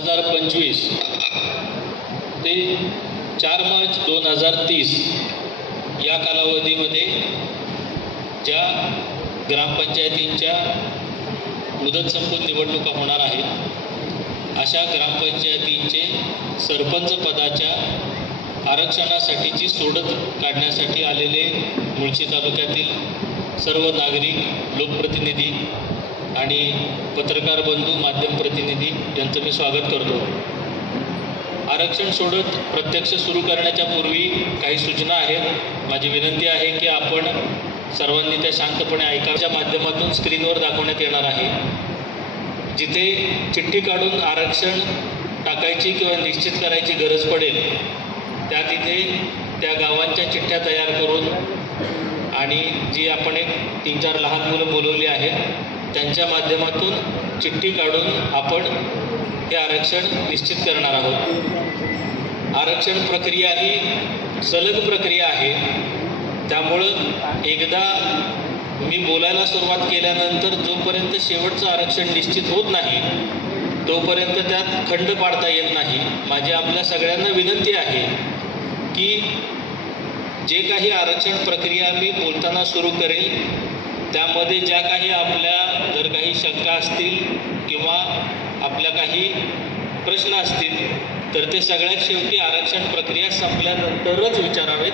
2025 ते 4 मार्च 2030 या कालावधीमध्ये ज्या ग्रामपंचायतींच्या मुदत संपून निवडणुका होणार आहेत अशा ग्रामपंचायतींचे सरपंच पदाच्या आरक्षणासाठीची सोडत काढण्यासाठी आलेले मुळशी तालुक्यातील सर्व नागरिक, लोकप्रतिनिधी आणि पत्रकार बंधू, माध्यम प्रतिनिधी यांचं मी स्वागत करतो। आरक्षण सोडत प्रत्यक्ष सुरू करण्याच्या पूर्वी काही सूचना आहेत। माझी विनंती आहे की आपण सर्वांनी त्या शांतपणे ऐकायच्या माध्यमातून स्क्रीनवर दाखवण्यात येणार आहे। जिथे चिठ्ठी काढून आरक्षण टाकायची किंवा निश्चित करायची गरज पडेल त्या तिथे त्या गावांच्या चिठ्ठ्या तयार करून आणि जी आपण एक 3-4 लहान मुलं बोलवली आहेत त्यांच्या माध्यमातून चिठ्ठी काढून आपण हे आरक्षण निश्चित करणार आहोत। आरक्षण प्रक्रिया ही सलग प्रक्रिया आहे, त्यामुळं एकदा मी बोलायला सुरुवात केल्यानंतर जोपर्यंत शेवटचं आरक्षण निश्चित होत नाही तोपर्यंत त्यात खंड पाडता येत नाही। माझी आपल्या सगळ्यांना विनंती आहे की जे काही आरक्षण प्रक्रिया मी बोलताना सुरू करेल त्यामध्ये ज्या काही आपल्या जर काही शंका असतील किंवा आपल्या काही प्रश्न असतील तर ते सगळ्यात शेवटी आरक्षण प्रक्रिया संपल्यानंतरच विचारावेत।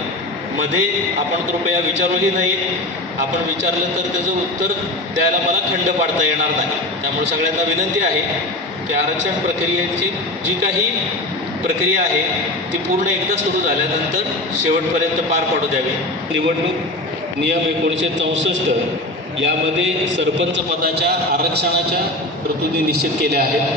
मध्ये आपण कृपया विचारूही नाही। आपण विचारलं तर त्याचं उत्तर द्यायला मला खंड पाडता येणार नाही। त्यामुळे सगळ्यांना विनंती आहे की आरक्षण प्रक्रियेची जी काही प्रक्रिया आहे ती पूर्ण एकदा सुरू झाल्यानंतर शेवटपर्यंत पार पाडू द्यावी। निवडणूक नियम 1964 यामध्ये सरपंच पदाच्या आरक्षणाच्या तरतुदी निश्चित केल्या आहेत।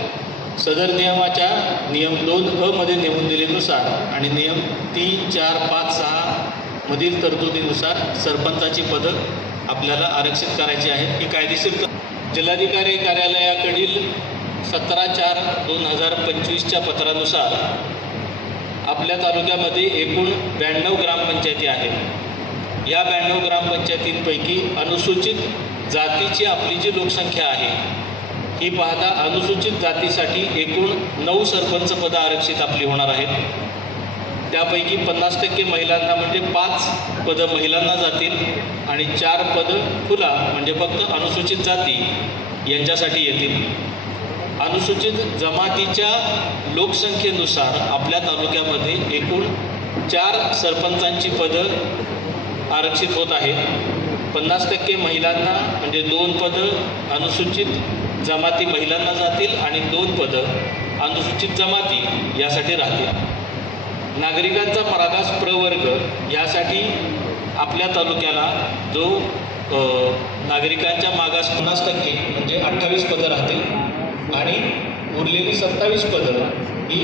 सदर नियमाच्या नियम 2 मध्ये नेमून दिलेनुसार आणि नियम 3, 4, 5, 6 मधील तरतुदीनुसार सरपंचाची पदं आपल्याला आरक्षित करायची आहेत। ही कायदेशीर जिल्हाधिकारी कार्यालयाकडील 17/4/2025च्या पत्रानुसार आपल्या तालुक्यामध्ये एकूण 92 ग्रामपंचायती आहेत। या 92 ग्रामपंचायतींपैकी अनुसूचित जातीची आपली जी लोकसंख्या आहे ही पाहता अनुसूचित जातीसाठी एकूण 9 सरपंच पदं आरक्षित आपली होणार आहेत। त्यापैकी 50% महिलांना म्हणजे 5 पदं महिलांना जातील आणि 4 पदं खुला म्हणजे फक्त अनुसूचित जाती यांच्यासाठी येतील। अनुसूचित जमातीच्या लोकसंख्येनुसार आपल्या तालुक्यामध्ये एकूण 4 सरपंचांची पदं आरक्षित होत आहेत। 50% महिलांना म्हणजे 2 पदं अनुसूचित जमाती महिलांना जातील आणि 2 पदं अनुसूचित जमाती यासाठी राहतील। नागरिकांचा मागास प्रवर्ग यासाठी आपल्या तालुक्याला जो नागरिकांच्या मागास 50% म्हणजे 28 पदं राहतील आणि उरलेली 27 पदं ही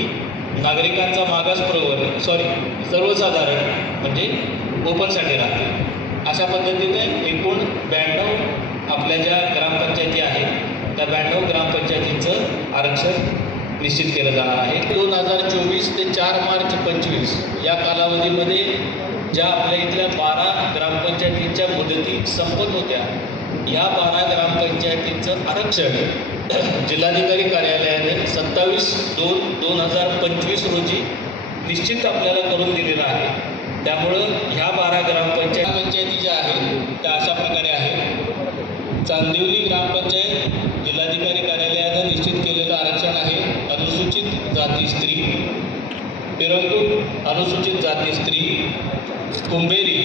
नागरिकांचा मागास प्रवर्ग सर्वसाधारण म्हणजे ओपनसाठी राहतील। अशा पद्धतीने एकूण 92 आपल्या ज्या ग्रामपंचायती आहेत त्या 92 ग्रामपंचायतींचं आरक्षण निश्चित केलं जाणार आहे। 2024 ते 4 मार्च 25 या कालावधीमध्ये ज्या आपल्या इथल्या 12 ग्रामपंचायतींच्या मुदती संपत होत्या या 12 ग्रामपंचायतींचं आरक्षण जिल्हाधिकारी कार्यालयाने 27/2/2025 रोजी निश्चित आपल्याला करून दिलेलं आहे। त्यामुळं ह्या 12 ग्रामपंचायती ज्या आहेत त्या अशा प्रकारे आहेत। चांदिवली ग्रामपंचायत जिल्हाधिकारी कार्यालयाने निश्चित केलेलं आरक्षण आहे अनुसूचित जाती स्त्री। पिरंगुट अनुसूचित जाती स्त्री। कुंभेरी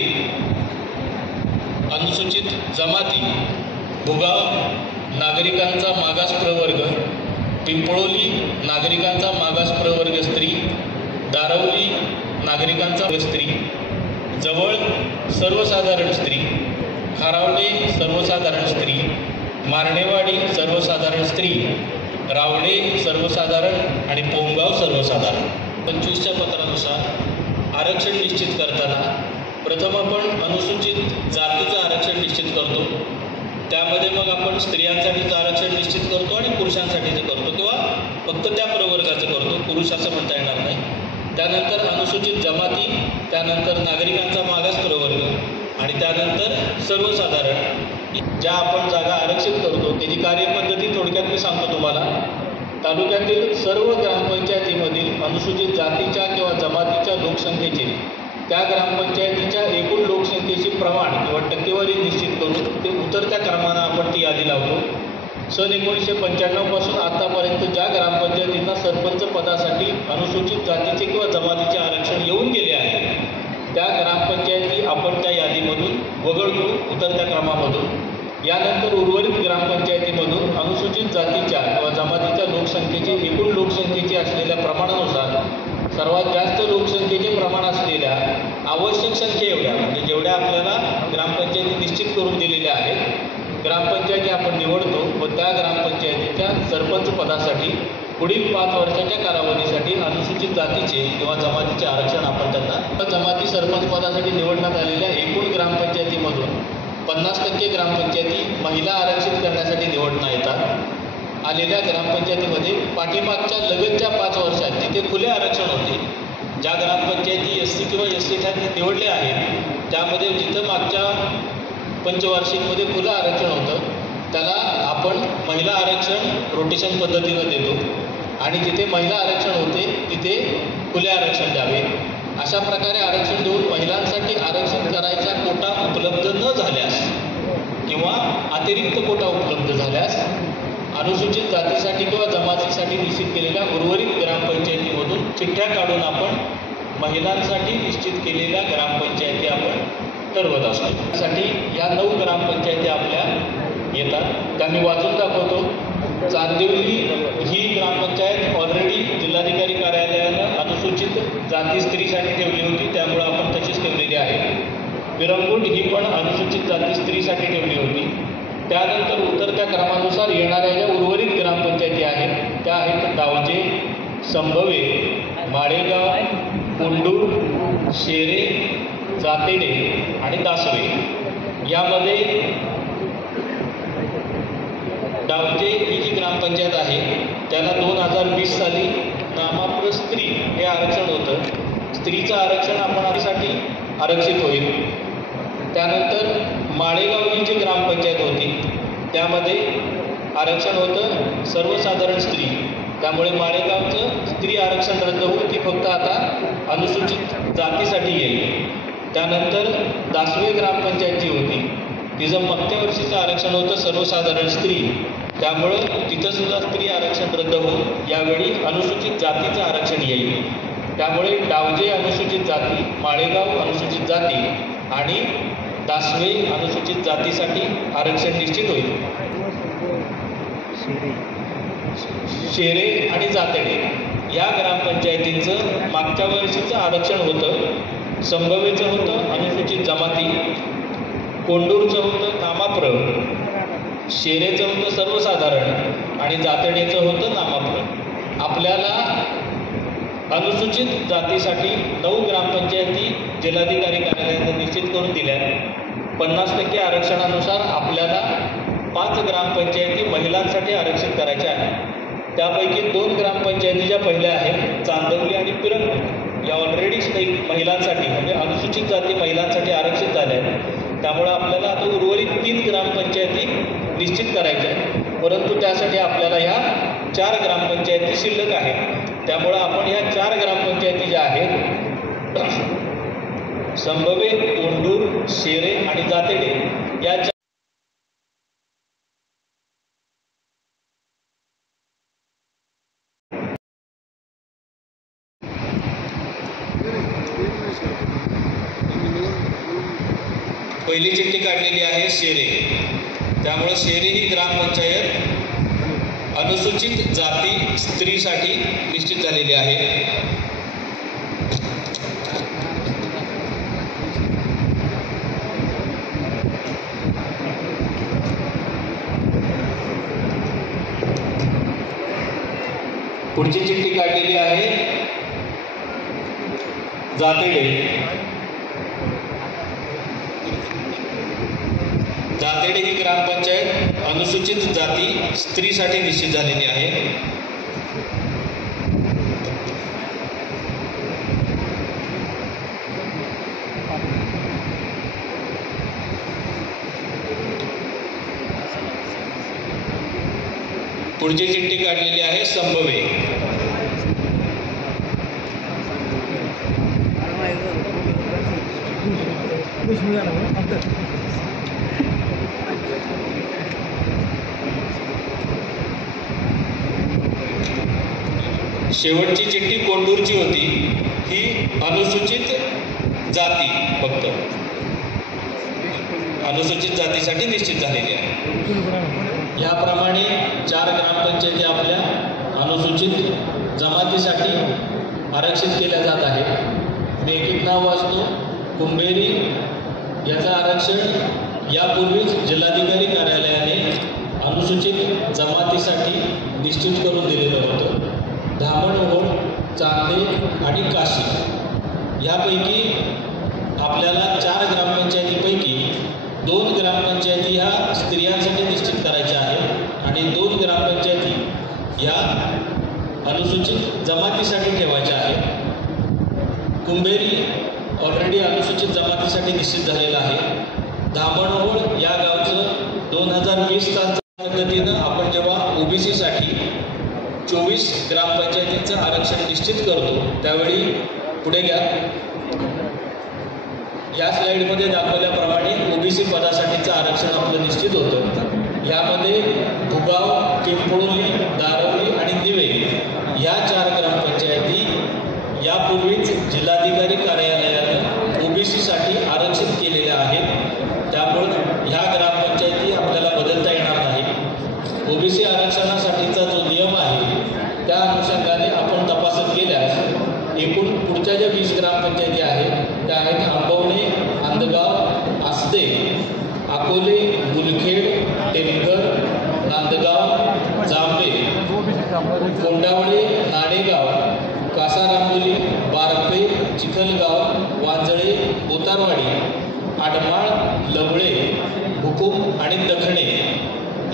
अनुसूचित जमाती। भुगाव नागरिकांचा मागास प्रवर्ग। पिंपळोली नागरिकांचा मागास प्रवर्ग स्त्री। दारवली नागरिकांचा स्त्री। जवळ सर्वसाधारण स्त्री। खारावणे सर्वसाधारण स्त्री। मारणेवाडी सर्वसाधारण स्त्री। रावणे सर्वसाधारण आणि पोंगाव सर्वसाधारण। 25च्या पत्रानुसार आरक्षण निश्चित करताना प्रथम आपण अनुसूचित जातीचं आरक्षण निश्चित करतो। त्यामध्ये मग आपण स्त्रियांसाठीचं आरक्षण निश्चित करतो आणि पुरुषांसाठीचं करतो किंवा फक्त त्या प्रवर्गाचं करतो, पुरुष असं म्हणता येणार नाही। त्यानंतर अनुसूचित जमाती, त्यानंतर नागरिकांचा मागास प्रवर्ग आणि त्यानंतर सर्वसाधारण ज्या आपण जागा आरक्षित करतो त्याची कार्यपद्धती थोडक्यात मी सांगतो तुम्हाला। तालुक्यातील सर्व जातीच्या किंवा जमातीच्या लोकसंख्येचे त्या ग्रामपंचायतीच्या एकूण लोकसंख्येचे प्रमाण किंवा टक्केवारी निश्चित करून ते उतरत्या क्रमानं आपण ती यादी लावतो. सन 1995 पासून आतापर्यंत ज्या ग्रामपंचायतींना सरपंच पदासाठी अनुसूचित जातीचे किंवा जमातीचे आरक्षण येऊन गेले आहे त्या ग्रामपंचायती आपण त्या यादीमधून वगळतो उतरत्या क्रमामधून. यानंतर उर्वरित ग्रामपंचायतीमधून अनुसूचित जातीच्या किंवा जमातीच्या लोकसंख्येचे एकूण लोकसंख्येचे असलेल्या प्रमाणानुसार सर्वात जास्त लोकसंख्येचे प्रमाण असलेल्या आवश्यक संख्ये एवढ्या म्हणजे जेवढ्या आपल्याला ग्रामपंचायती निश्चित करून दिलेल्या आहेत ग्रामपंचायती आपण निवडतो व त्या ग्रामपंचायतीच्या सरपंच पदासाठी पुढील 5 वर्षाच्या कालावधीसाठी अनुसूचित जातीचे किंवा जमातीचे आरक्षण आपण त्यांना जमाती सरपंच पदासाठी निवडण्यात आलेल्या एकूण ग्रामपंचायतीमधून 50% ग्रामपंचायती महिला आरक्षित करण्यासाठी निवडण्यात येतात. आलेल्या ग्रामपंचायतीमध्ये पाठीमागच्या लगतच्या 5 वर्षात जिथे खुले आरक्षण होते ज्या ग्रामपंचायती SC किंवा ST निवडल्या आहेत त्यामध्ये जिथं मागच्या पंचवार्षिकमध्ये खुलं आरक्षण होतं त्याला आपण महिला आरक्षण रोटेशन पद्धतीनं देतो आणि जिथे महिला आरक्षण होते तिथे खुले आरक्षण द्यावे. अशा प्रकारे आरक्षण देऊन महिलांसाठी आरक्षण करायचा कोटा उपलब्ध न झाल्यास किंवा अतिरिक्त कोटा उपलब्ध झाल्यास अनुसूचित जातीसाठी किंवा जमातीसाठी निश्चित केलेल्या उर्वरित ग्रामपंचायतीमधून चिठ्ठ्या काढून आपण महिलांसाठी निश्चित केलेल्या ग्रामपंचायती आपण ठरवत असतो. त्यासाठी या 9 ग्रामपंचायती आपल्या येतात त्या मी वाचून दाखवतो. चांदिवली ही ग्रामपंचायत ऑलरेडी जिल्हाधिकारी कार्यालयानं अनुसूचित जाती स्त्रीसाठी ठेवली होती त्यामुळे आपण तशीच ठेवलेली आहे. विरंगुंड ही पण अनुसूचित जाती स्त्रीसाठी ठेवली होती. त्यानंतर उतरत्या क्रमानुसार येणाऱ्या ज्या उर्वरित ग्रामपंचायती आहेत त्या आहेत डावजे, संभवे, माळेगाव, कोंडूर, शेरे, जातेडे आणि दासवे. यामध्ये डावजे ही जी ग्रामपंचायत आहे त्याला 2020 साली नामाप्र स्त्री हे आरक्षण होतं. स्त्रीचं आरक्षण आपणासाठी आरक्षित होईल. त्यानंतर माळेगाव ही जी ग्रामपंचायत होती त्यामध्ये आरक्षण होतं सर्वसाधारण स्त्री त्यामुळे माळेगावचं स्त्री आरक्षण रद्द होऊन ती फक्त आता अनुसूचित जातीसाठी येईल. त्यानंतर दासवे ग्रामपंचायत जी होती तिचं मागच्या वर्षीचं आरक्षण होतं सर्वसाधारण स्त्री त्यामुळं तिथंसुद्धा स्त्री आरक्षण रद्द होऊन यावेळी अनुसूचित जातीचं आरक्षण येईल. त्यामुळे डावजे अनुसूचित जाती, माळेगाव अनुसूचित जाती आणि दासवे अनुसूचित जातीसाठी आरक्षण निश्चित होईल. शेरे आणि जातेडे या ग्रामपंचायतींचं मागच्या वर्षीचं आरक्षण होतं संभवेचं होतं अनुसूचित जमाती, कोंडूरचं होतं नामाप्र, शेरेचं होतं सर्वसाधारण आणि जातेडेचं होतं नामाप्र. आपल्याला अनुसूचित जातीसाठी 9 ग्रामपंचायती जिल्हाधिकारी कार्यालयाने निश्चित करून दिल्या. 50% आरक्षणानुसार आपल्याला 5 ग्रामपंचायती महिलांसाठी आरक्षित करायच्या आहेत. त्यापैकी 2 ग्रामपंचायती ज्या पहिल्या आहेत चांदवली आणि पिरंगुंड या ऑलरेडी महिलांसाठी म्हणजे अनुसूचित जाती महिलांसाठी आरक्षित झाल्या आहेत. त्यामुळे आपल्याला आता उर्वरित 3 ग्रामपंचायती निश्चित करायच्या आहेत. परंतु त्यासाठी आपल्याला ह्या 4 ग्रामपंचायती शिल्लक आहेत. त्यामुळं आपण ह्या 4 ग्रामपंचायती ज्या आहेत संभवे, कोंडूर, शेरे आणि जातेडे या पहिली चिठ्ठी काढलेली आहे शेरे. त्यामुळे शेरे ही ग्रामपंचायत अनुसूचित जाती स्त्रीसाठी निश्चित झालेली आहे. पुढची चिठ्ठी काढलेली आहे जातेडे. जातेडे ही ग्रामपंचायत अनुसूचित जाती स्त्रीसाठी निश्चित झालेली आहे. पुढची चिठ्ठी काढलेली आहे संभवे. शेवटची चिठ्ठी कोंडूरची होती, ही अनुसूचित जाती, फक्त अनुसूचित जातीसाठी निश्चित झालेली आहे। याप्रमाणे 4 ग्रामपंचायती आपल्या अनुसूचित जमातीसाठी आरक्षित केल्या जात आहेत। मी एक नाव वाचतो। कुंभेरी याचं आरक्षण यापूर्वीच जिल्हाधिकारी कार्यालयाने अनुसूचित जमातीसाठी निश्चित करून दिलेलं होतं। धामणहोळ, चांदे आणि काशी यापैकी आपल्याला 4 ग्रामपंचायतीपैकी 2 ग्रामपंचायती ह्या स्त्रियांसाठी निश्चित करायच्या आहेत आणि 2 ग्रामपंचायती या अनुसूचित जमातीसाठी ठेवायच्या आहेत। कुंभेरी ऑलरेडी अनुसूचित जमातीसाठी निश्चित झालेलं आहे। धामणहोळ या गावचं 2020 सालच्या पद्धतीनं आपण जेव्हा ओबीसीसाठी 24 ग्रामपंचायतींचं आरक्षण निश्चित करतो त्यावेळी पुढे घ्या, या स्लाइडमध्ये दाखवल्याप्रमाणे ओबीसी पदासाठीचं आरक्षण आपलं निश्चित होतं। यामध्ये भुगाव, पिंपळोली, दारवली आणि दिवे या 4 ग्रामपंचायती यापूर्वीच जिल्हाधिकारी कार्यालयानं ओबीसीसाठी आरक्षित केलेल्या आहेत। त्यामुळे ह्या ग्रामपंचायती आपल्याला बदलता येणार नाही। ओबीसी आरक्षणासाठीचा जो नियम आहे त्या अनुषंगाने आपण तपासत गेल्यास एकूण पुढच्या ज्या 20 ग्रामपंचायती आहेत त्या आहेत आंबवणे, अंधगाव, आस्ते, अकोले, मुलखेड, टेमघर, नांदगाव, जांभे, कोंडावळे, नाणेगाव, कासारांबोली, बारपे, चिखलगाव, वांजळे, बोतारवाडी, आडमाळ, लवळे, भुकुम आणि दखणे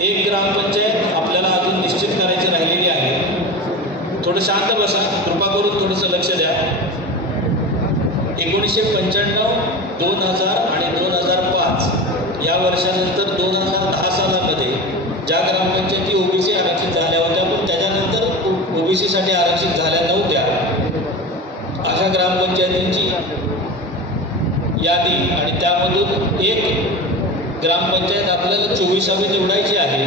1 ग्रामपंचायत आपल्याला अजून निश्चित करायची राहिलेली आहे। थोडं शांत बसा, कृपा करून थोडंसं लक्ष द्या। 1995, 2000 आणि 2005 या वर्षानंतर 2010 सालामध्ये ज्या ग्रामपंचायती ओबीसी आरक्षित झाल्या होत्या पण त्याच्यानंतर ओबीसीसाठी आरक्षित झाल्या नव्हत्या अशा ग्रामपंचायतींची यादी आणि त्यामधून 1 ग्रामपंचायत आपल्याला 24वी निवडायची आहे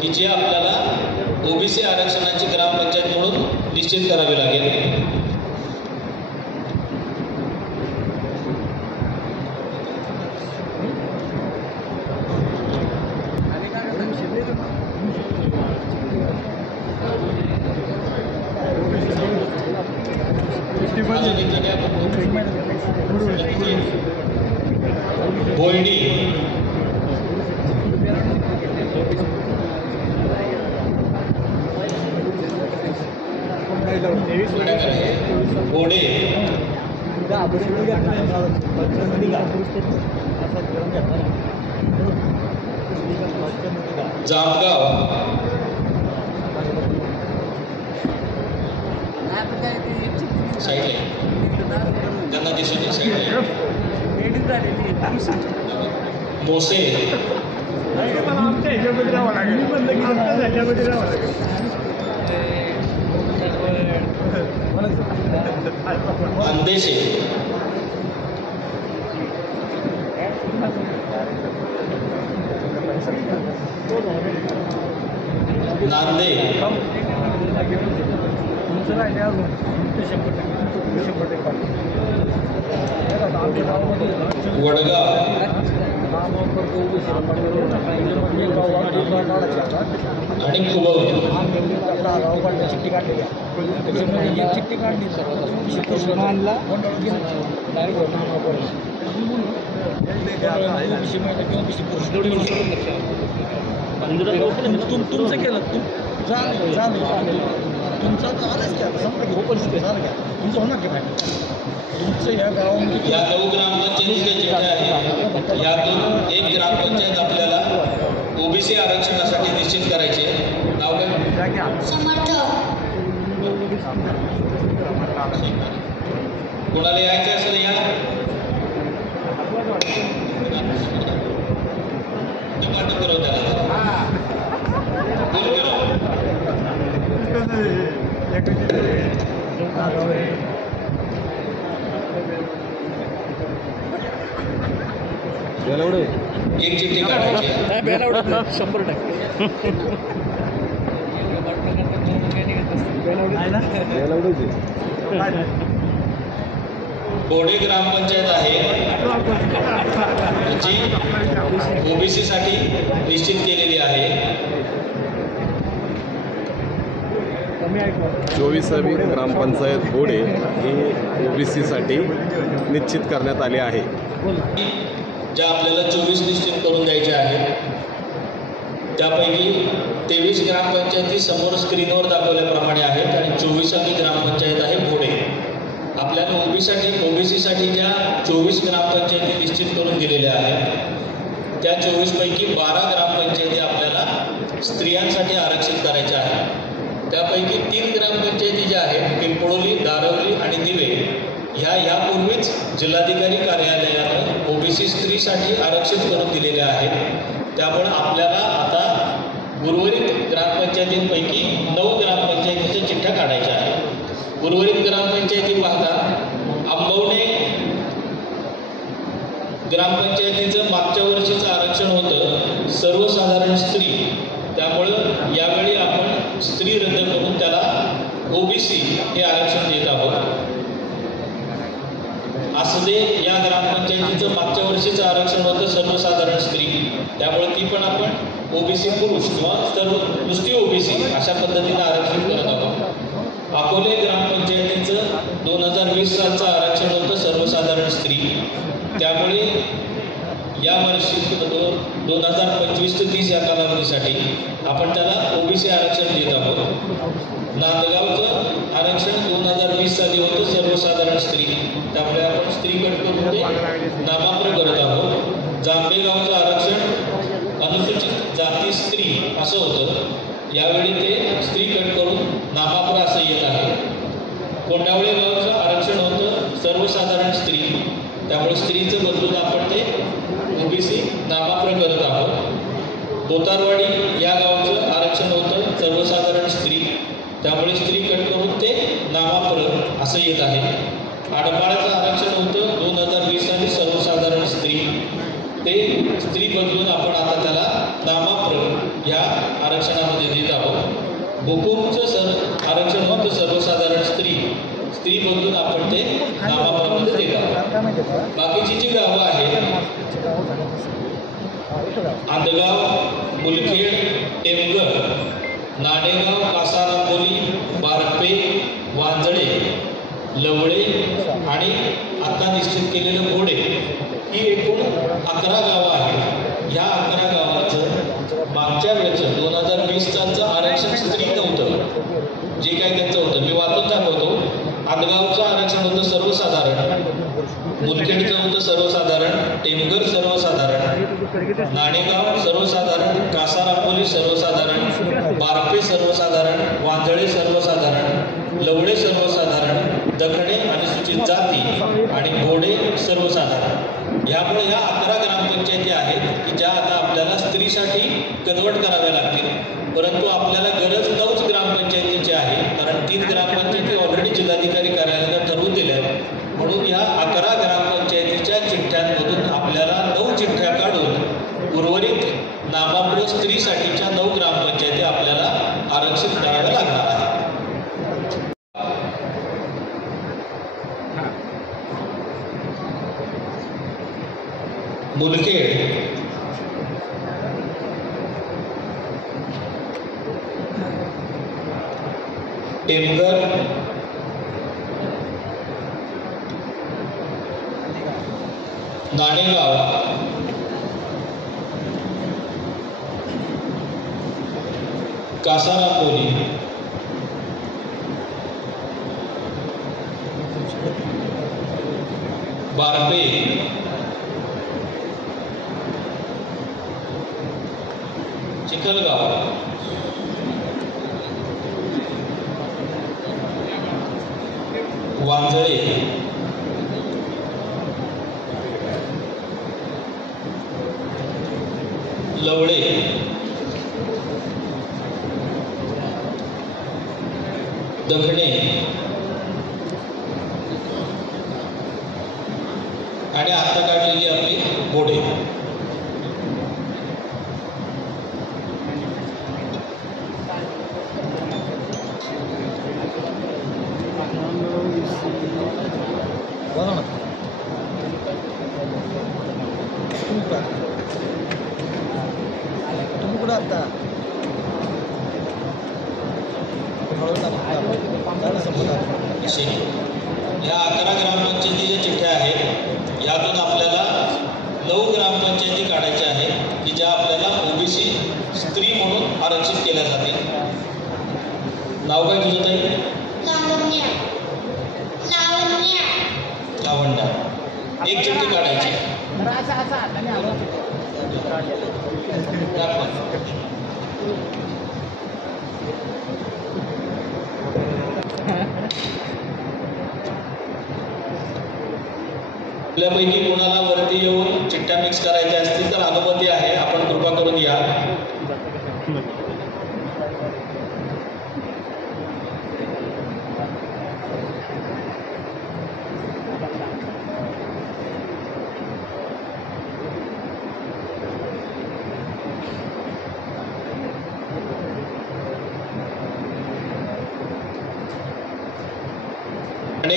की जे आपल्याला ओबीसी आरक्षणाची ग्रामपंचायत म्हणून निश्चित करावी लागेल। बोयडी, गोडे, जामगाव, साईडला त्यांना दिसून साईडला मोसे, अंदेशे, नांदे, वडगाव, आणि कुबवली चिठ्ठी काढलेली चिठ्ठी काढली तुमचं केलं तुमचं झालंच की आता समजा ओपन स्पेस झालं घ्या तुमचं होणार की नाही तुमचं या गावामध्ये या 9 ग्रामपंचायतीच्या जिल्हा आहे यातून 1 ग्रामपंचायत आपल्याला ओबीसी आरक्षणासाठी निश्चित करायची आहे। नाव काय? समर्थ। कोणाला यायचं असेल या डिपार्टमेंट करू त्याला बोल करू एक चिठ्ठी काढायची आहे. 100%. बोडे ग्रामपंचायत आहे जी ओबीसी साठी निश्चित केलेली आहे. 24वी ग्रामपंचायत बोडे ही ओबीसी साठी निश्चित करण्यात आली आहे. ज्या आपल्याला 24 निश्चित करून द्यायच्या आहेत त्यापैकी 23 ग्रामपंचायती समोर स्क्रीनवर दाखवल्याप्रमाणे आहेत आणि 24वी ग्रामपंचायत आहे बोडे. आपल्याला ओबीसी साठी ज्या 24 ग्रामपंचायती निश्चित करून दिलेल्या आहेत त्या 24 पैकी 12 ग्रामपंचायती आपल्याला स्त्रियांसाठी आरक्षित करायच्या आहेत. त्यापैकी 3 ग्रामपंचायती ज्या आहेत पिंपळोली, दारवली आणि दिवे ह्या यापूर्वीच जिल्हाधिकारी कार्यालयानं ओबीसी स्त्रीसाठी आरक्षित करून दिलेल्या आहेत. त्यामुळे आपल्याला आता उर्वरित ग्रामपंचायतींपैकी 9 ग्रामपंचायतीच्या चिठ्ठ्या काढायच्या आहेत. उर्वरित ग्रामपंचायती पाहता आंबवणे ग्रामपंचायतीचं मागच्या वर्षीचं आरक्षण होतं सर्वसाधारण स्त्री. त्यामुळं यावेळी आपण स्त्री रद्द करून त्याला ओबीसी हे आरक्षण देत आहोत. असं या ग्रामपंचायतीचं मागच्या वर्षीचं आरक्षण होतं सर्वसाधारण स्त्री. त्यामुळे ती पण आपण ओबीसी पुरुष किंवा सर्व नुसती ओबीसी अशा पद्धतीनं आरक्षण करत आहोत. अकोले ग्रामपंचायतीचं 2020 सालचं आरक्षण होतं सर्वसाधारण स्त्री. त्यामुळे या वर्षी 2025 ते 30 या कालावधीसाठी आपण त्याला ओबीसी आरक्षण देत आहोत. नांदगावचं आरक्षण 2020 साली होतं सर्वसाधारण स्त्री. त्यामुळे आपण स्त्री कट करून ते नामांतर करत आहोत. जांभेगावचं आरक्षण अनुसूचित जाती स्त्री असं होतं. यावेळी ते स्त्री कट करून नामांतर असं येत आहे. कोंडावळे गावचं आरक्षण होतं सर्वसाधारण स्त्री. त्यामुळे स्त्रीचं बदलून आपण ते ओबीसी नामांतर करत आहोत. बोतारवाडी या गावचं आरक्षण होतं सर्वसाधारण स्त्री. त्यामुळे स्त्री कट करून ते नामांतर असं येत आहे. आडमाळ्याचं आरक्षण होतं 2020 साली सर्वसाधारण स्त्री. ते स्त्री बदलून आपण आता त्याला नामांतर या आरक्षणामध्ये देत आहोत. हुकूमचं आरक्षण होतं सर्वसाधारण स्त्री. स्त्री बदलून आपण ते नामांतरामध्ये देत आहोत. बाकीची जी गावं आहेत आंदगाव, मुलखेड, टेमघर, नाणेगाव, कासारांबोली, बारपे, वांजळे, लवळे आणि आता निश्चित केलेलं बोडे ही एकूण 11 गावं आहेत. ह्या 11 गावांचं मागच्या वेळचं 2020 सालचं आरक्षण स्त्री नव्हतं. जे काय त्यांचं होतं मी वाचून दाखवतो. आंदगावचं आरक्षण होतं सर्वसाधारण, मुलखेडचं होतं सर्वसाधारण, टेमघर सर्वसाधारण, नाणेगाव सर्वसाधारण, कासारांबोली सर्वसाधारण, बारपे सर्वसाधारण, वांजळे सर्वसाधारण, लवळे सर्वसाधारण, दखणे अनुसूचित जाती आणि बोडे सर्वसाधारण. यामुळे ह्या 11 ग्रामपंचायती आहेत की ज्या आता आपल्याला स्त्रीसाठी कन्वर्ट कराव्या लागतील. परंतु आपल्याला गरज 9च ग्रामपंचायतीची आहे, कारण 3 ग्रामपंचायती ऑलरेडी जिल्हाधिकारी कार्यालयानं ठरवून दिल्या आहेत. म्हणून या 11 ग्रामपंचायतीच्या चिठ्ठ्यांमधून आपल्याला 9 चिठ्ठ्या काढून उर्वरित नामांतर स्त्रीसाठीच्या 9 ग्रामपंचायती आपल्याला आरक्षित कराव्या लागणार आहेत. मुलखेड, टेमघर, नाणेगाव, कासारांबोली, बारपे, चिखलगाव, वांजळे, लवळे, दखणे आणि आता काढलेली आपली बोडे. बोला ना. तुम्ही कुठं आता या 11 ग्रामपंचायतीच्या चिठ्ठ्या आहेत. यातून आपल्याला 9 ग्रामपंचायती काढायच्या आहेत की ज्या आपल्याला ओबीसी स्त्री म्हणून आरक्षित केल्या जातील. नाव काय तुझं ताई? लावण्या. एक चिठ्ठी काढायची. आपल्यापैकी कोणाला वरती येऊन चिठ्ठ्या मिक्स करायच्या असतील तर अनुमती आहे, आपण कृपा करून या.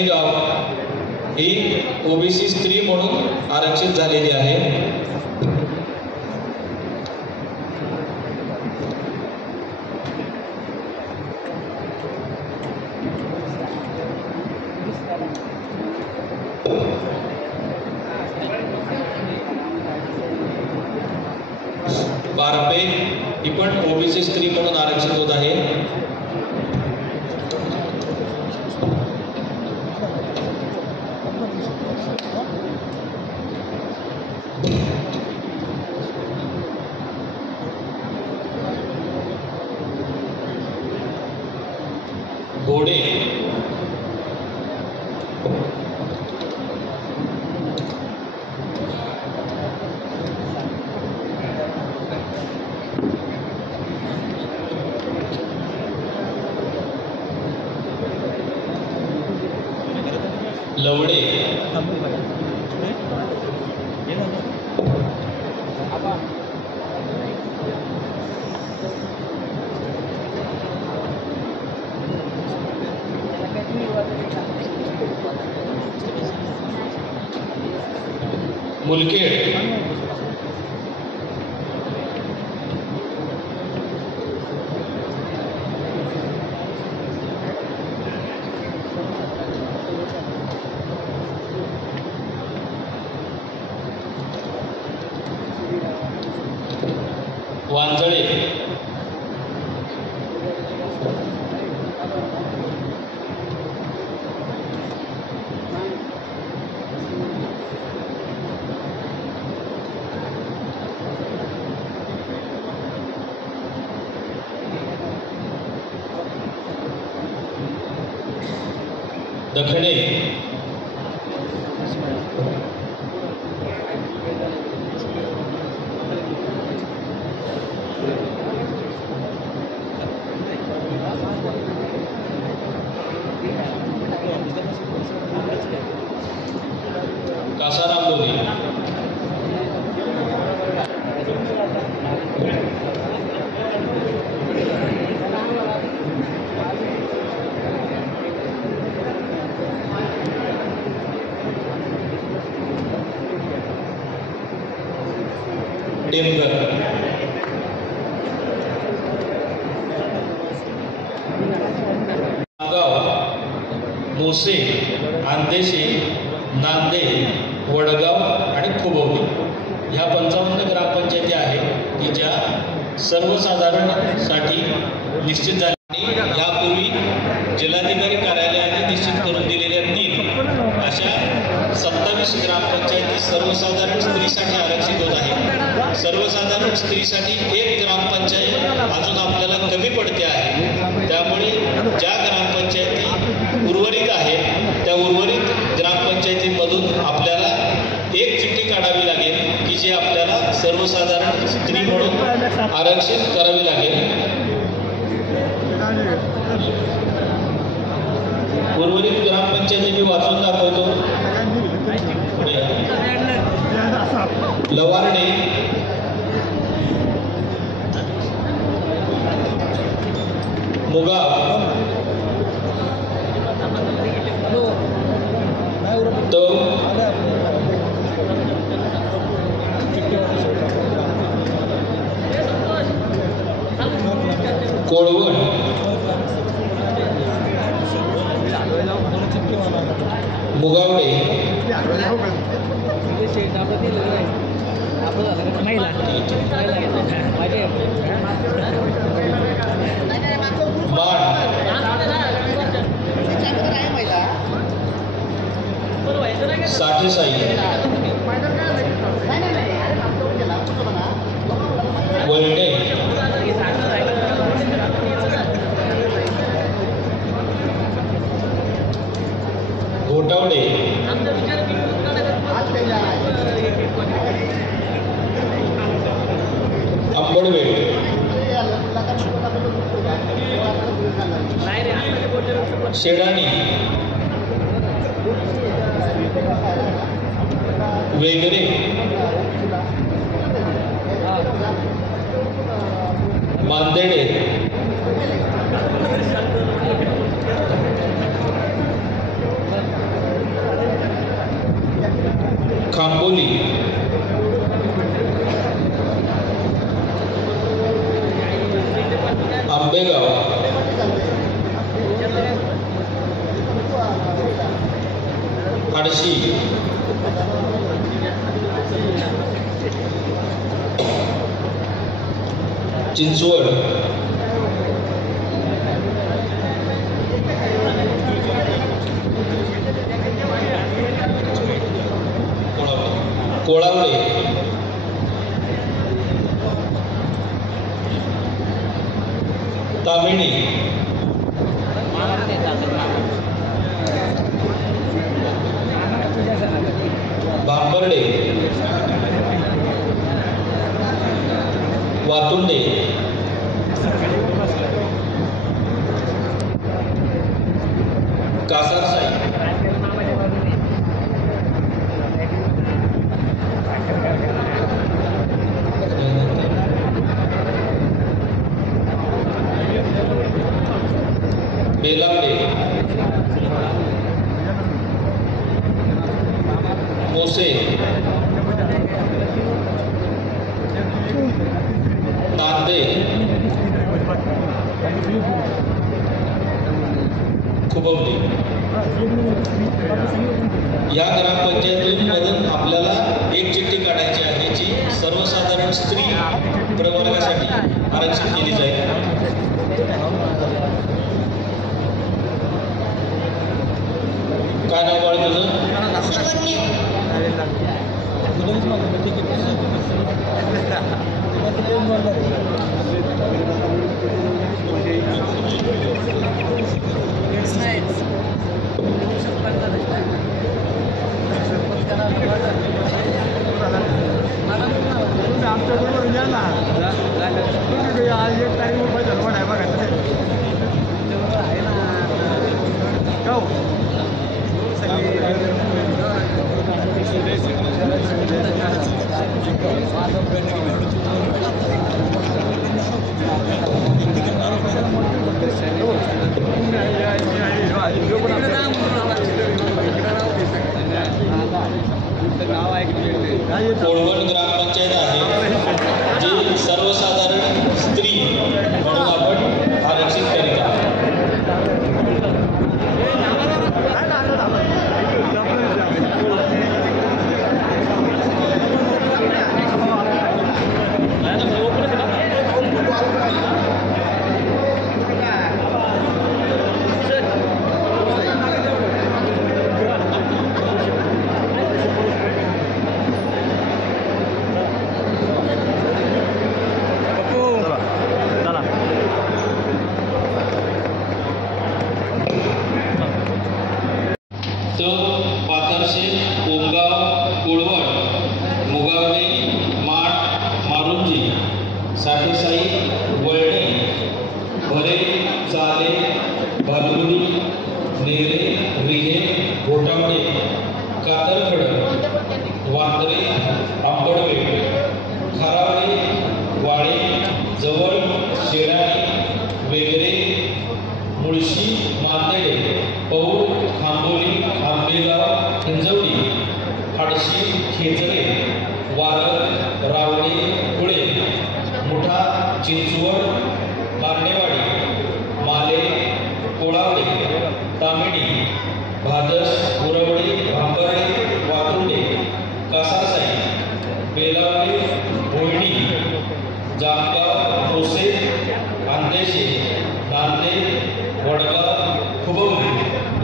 गाव ही ओबीसी स्त्री म्हणून आरक्षित झालेली आहे. बारपे ही पण ओबीसी स्त्री म्हणून आरक्षित होत आहे. घोडे लवडे मुलखेड वांजळे दखणे कासाराम लोणी टेमघर मोसे आंदेशे नांदे वडगाव आणि खोबवली ह्या 55 ग्रामपंचायती आहेत की ज्या सर्वसाधारणसाठी निश्चित झाल्या. यापूर्वी जिल्हाधिकारी कार्यालयाने निश्चित करून दिलेल्या 3 अशा 27 ग्रामपंचायती सर्वसाधारण स्त्रीसाठी आरक्षित होत आहे. सर्वसाधारण स्त्रीसाठी 1 ग्रामपंचायत अजून आपल्याला कमी पडते आहे. त्यामुळे ज्या ग्रामपंचायती उर्वरित आहेत त्या उर्वरित ग्रामपंचायतींमधून आपल्याला एक चिठ्ठी काढावी लागेल की जी आपल्याला सर्वसाधारण स्त्री म्हणून आरक्षित करावी लागेल. उर्वरित ग्रामपंचायती मी वाचून दाखवतो. लवारणे, मुगाव, कोळवण, मुगावडे, माण, साठेसाई, वळणे, घोटावडे, अंबडवेट, शेडाणी, वेगरे, मांदेडे, खांबोली, आंबेगाव, आडशी, चिंचवड, कोळावडे, तामिणी, बांबर्डे, वातुंडे, कासारसाई, बेलांडे, मोसे, नांदे, खुबवली. या ग्रामपंचायतीमधून आपल्याला एक चिठ्ठी काढायची आहे जी सर्वसाधारण स्त्री प्रवर्गासाठी आरक्षित केली जाईल. काय नाव बाळ तुझं? आमच्याबरोबर या ना आज एक टाईम बघा कोळवण ग्रामपंचायत आहे जी सर्वसाधारण स्त्री म्हणून आपण आरक्षित करीत आहोत. पाथरशे, कोमगाव, कोळवण, मुगावडे, माठ, मारुंजी, साठेसाई, वळणे, भरे, चाले, भालुगडी, नेरे, रिहे, घोटावडे, कातरखड, वांद्रे, आंबडवेट, खारावडे, वाळे, जवळ, शेराणी, वेगरे, मुळशी, मांदेडे, पौळ, खांबोली, आंबेगाव, हिंजवडी, आडशी, खेचरे, वारद, रावडे, कुळे, मुठा, चिंचवड, मारणेवाडी, भादस गुरवडी भांबरे वातुंडे कासारसाई बेलावडे भोयणी जामगाव कोसे आंदेशे नांदे वडगाव खुबवली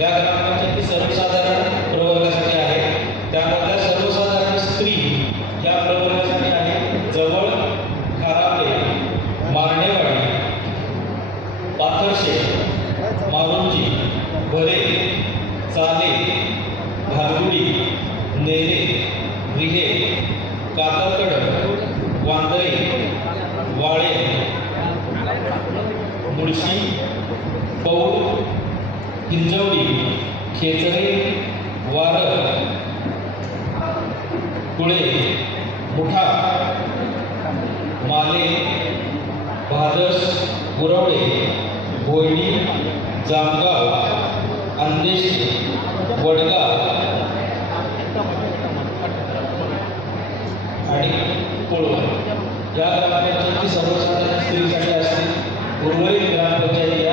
या ग्रामपंचायती सर्वसाधारण प्रवर्गासाठी आहे. त्यामधल्या सर्वसाधारण स्त्री या प्रवर्गासाठी आहे जवळ खारापे मारणेवाडी पाथरशे मारुंजी भरे चाले भालगुडी नेरे रिहे कातरकड वांदरे वाळे मुळशी पौळ हिंजवडी खेचरे वारं कुळे मुठा माले भादस गुरवडे भोयणी जामगाव अंदेशे वडगाव आणि कोळवण या ग्रामपंचायती सर्वसाधारण स्त्रीसाठी असतील. उर्वरित ग्रामपंचायती